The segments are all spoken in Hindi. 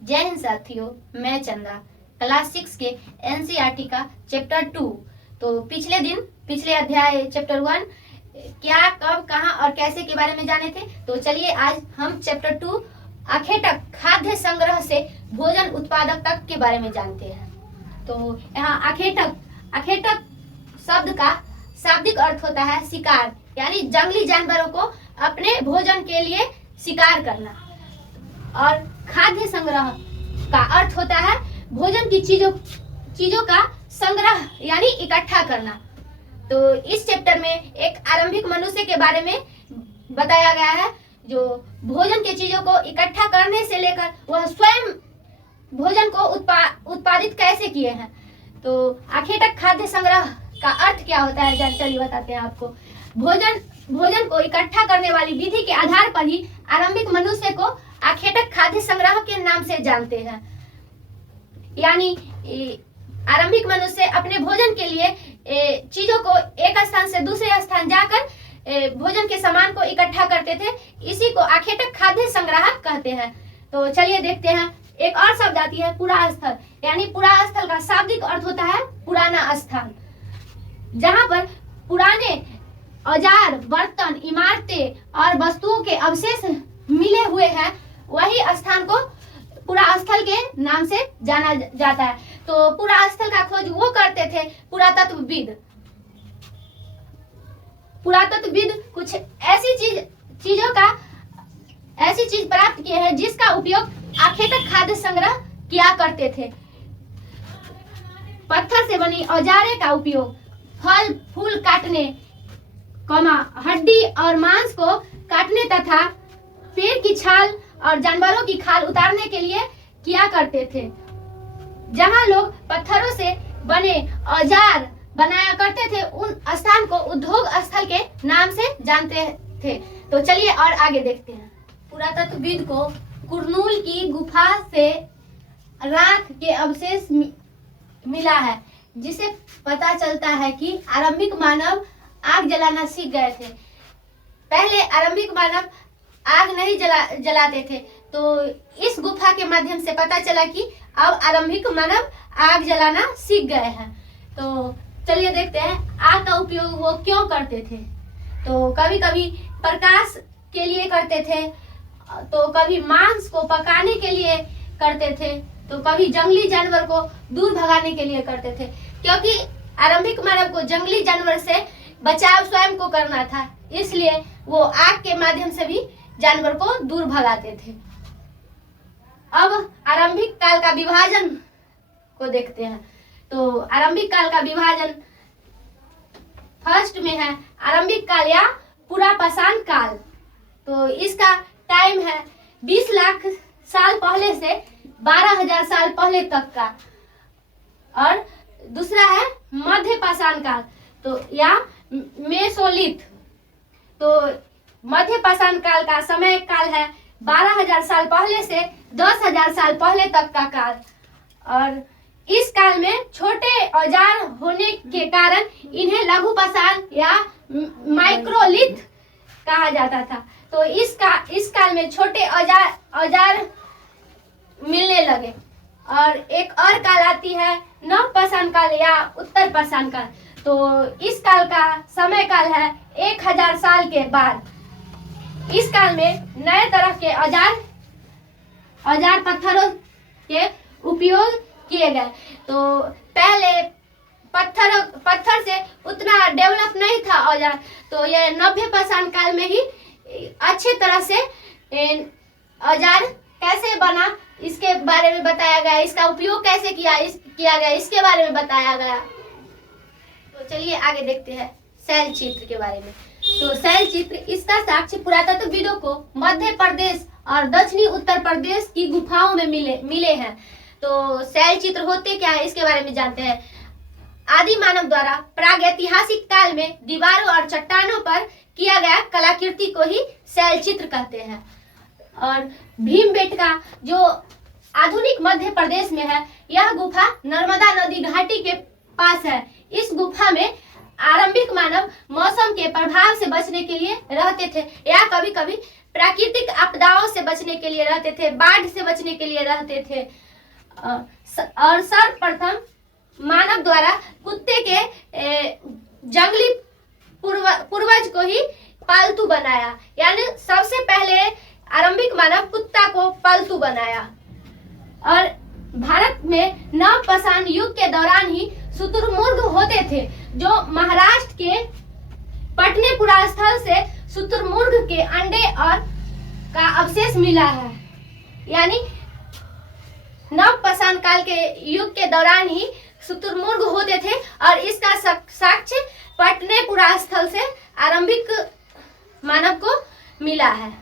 जय हिंद साथियों, मैं चंदा क्लास 6 के एनसीईआरटी का चैप्टर 2। तो पिछले अध्याय चैप्टर 1 क्या, कब, कहाँ और कैसे के बारे में जाने थे। तो चलिए आज हम चैप्टर 2 आखेटक खाद्य संग्रह से भोजन उत्पादक तक के बारे में जानते हैं। तो यहाँ आखेटक शब्द का शाब्दिक अर्थ होता है शिकार, यानी जंगली जानवरों को अपने भोजन के लिए शिकार करना। और खाद्य संग्रह का अर्थ होता है भोजन की चीजों का संग्रह यानी इकट्ठा करना। तो इस चैप्टर में एक आरंभिक मनुष्य के बारे में बताया गया है, जो भोजन की चीजों को इकट्ठा करने से लेकर वह स्वयं भोजन को उत्पादित कैसे किए हैं। तो आखेटक खाद्य संग्रह का अर्थ क्या होता है, चलिए बताते हैं आपको। भोजन को इकट्ठा करने वाली विधि के आधार पर ही आरंभिक मनुष्य को आखेटक खाद्य संग्रह के नाम से जानते हैं। यानी आरंभिक मनुष्य अपने भोजन के लिए चीजों को एक स्थान से दूसरे स्थान जाकर भोजन के सामान को इकट्ठा करते थे। इसी को आखेटक खाद्य संग्रह कहते हैं। तो चलिए देखते हैं। एक और शब्द आती है पुरास्थल, यानी पुरास्थल का शाब्दिक अर्थ होता है पुराना स्थान। जहाँ पर पुराने औजार, बर्तन, इमारतें और वस्तुओं के अवशेष मिले हुए हैं, वही स्थान को पुरास्थल के नाम से जाना जाता है। तो पुरास्थल का खोज वो करते थे पुरातत्वविद कुछ ऐसी चीज प्राप्त किए हैं जिसका उपयोग आखेटक खाद्य संग्रह किया करते थे। पत्थर से बनी औजारे का उपयोग फल फूल काटने, हड्डी और मांस को काटने तथा पेड़ की छाल और जानवरों की खाल उतारने के लिए किया करते थे। जहां लोग पत्थरों से बने औजार बनाया करते थे, उन स्थान को उद्योग स्थल के नाम से जानते थे। तो चलिए और आगे देखते हैं। पुरातत्वविद को कुरनूल की गुफा से राख के अवशेष मिला है, जिसे पता चलता है कि आरंभिक मानव आग जलाना सीख गए थे। पहले आरंभिक मानव आग नहीं जलाते थे। तो इस गुफा के माध्यम से पता चला कि अब आरंभिक मानव आग जलाना सीख गए हैं। तो चलिए देखते हैं आग का उपयोग वो क्यों करते थे। तो कभी कभी प्रकाश के लिए करते थे, तो कभी मांस को पकाने के लिए करते थे, तो कभी जंगली जानवर को दूर भगाने के लिए करते थे। क्योंकि आरंभिक मानव को जंगली जानवर से बचाव स्वयं को करना था, इसलिए वो आग के माध्यम से भी जानवर को दूर भगाते थे। अब आरंभिक काल का विभाजन को देखते हैं। तो आरंभिक काल का विभाजन फर्स्ट में है आरंभिक काल या पुरापाषाण काल। तो इसका टाइम है 20 लाख साल पहले से 12,000 साल पहले तक का। और दूसरा है मध्य पाषाण काल, तो या मेसोलिथ। तो मध्य पाषाण काल का समय काल है 12,000 साल पहले से 10,000 साल पहले तक का काल। और इस काल में छोटे औजार होने के कारण इन्हें लघु पाषाण या माइक्रोलिथ कहा जाता था। तो इस काल में छोटे औजार मिलने लगे। और एक और काल आती है नव पाषाण काल या उत्तर पाषाण काल। तो इस काल का समय काल है 1000 साल के बाद। इस काल में नए तरह के औजार पत्थरों के उपयोग किए गए। तो पहले पत्थर से उतना डेवलप नहीं था औजार। तो ये नव्य पाषाण काल में ही अच्छे तरह से औजार कैसे बना इसके बारे में बताया गया, इसका उपयोग कैसे किया गया इसके बारे में बताया गया। तो चलिए आगे देखते हैं शैल चित्र के बारे में। तो शैल चित्र, इसका साक्ष्य पुरातत्वविदों को मध्य प्रदेश और दक्षिणी उत्तर प्रदेश की गुफाओं में मिले हैं। तो शैल चित्र होते क्या है इसके बारे में जानते हैं। आदि मानव द्वारा प्रागैतिहासिक काल में दीवारों और चट्टानों पर किया गया कलाकृति को ही शैल चित्र कहते हैं। और भीमबेटका जो आधुनिक मध्य प्रदेश में है, यह गुफा नर्मदा नदी घाटी के पास है। इस गुफा में आरंभिक मानव मौसम के प्रभाव से बचने के लिए रहते थे या कभी कभी प्राकृतिक आपदाओं से बचने के लिए रहते थे, बाढ़ से बचने के लिए रहते थे। और सर्वप्रथम मानव द्वारा कुत्ते के जंगली पूर्वज को ही पालतू बनाया, यानी सबसे पहले आरंभिक मानव कुत्ता को पालतू बनाया। और भारत में नवपाषाण युग के दौरान ही शुतुरमुर्ग होते थे, जो महाराष्ट्र के पटनेपुरा स्थल से शुतुरमुर्ग के अंडे और का अवशेष मिला है। यानी नवपाषाण काल के युग के दौरान ही शुतुरमुर्ग होते थे और इसका साक्ष्य पटनेपुरा स्थल से आरंभिक मानव को मिला है।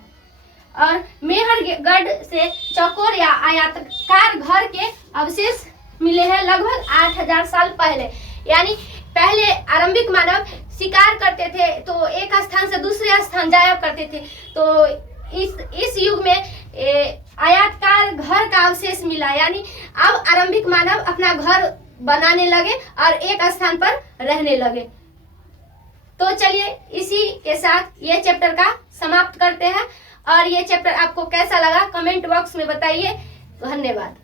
और मेहरगढ़ से चौकोर या आयताकार घर के अवशेष मिले हैं लगभग 8000 साल पहले। यानी पहले आरंभिक मानव शिकार करते थे तो एक स्थान से दूसरे स्थान जाया करते थे, तो इस युग में आयताकार घर का अवशेष मिला। यानी अब आरंभिक मानव अपना घर बनाने लगे और एक स्थान पर रहने लगे। तो चलिए इसी के साथ ये चैप्टर का समाप्त करते हैं। और ये चैप्टर आपको कैसा लगा कमेंट बॉक्स में बताइए। धन्यवाद।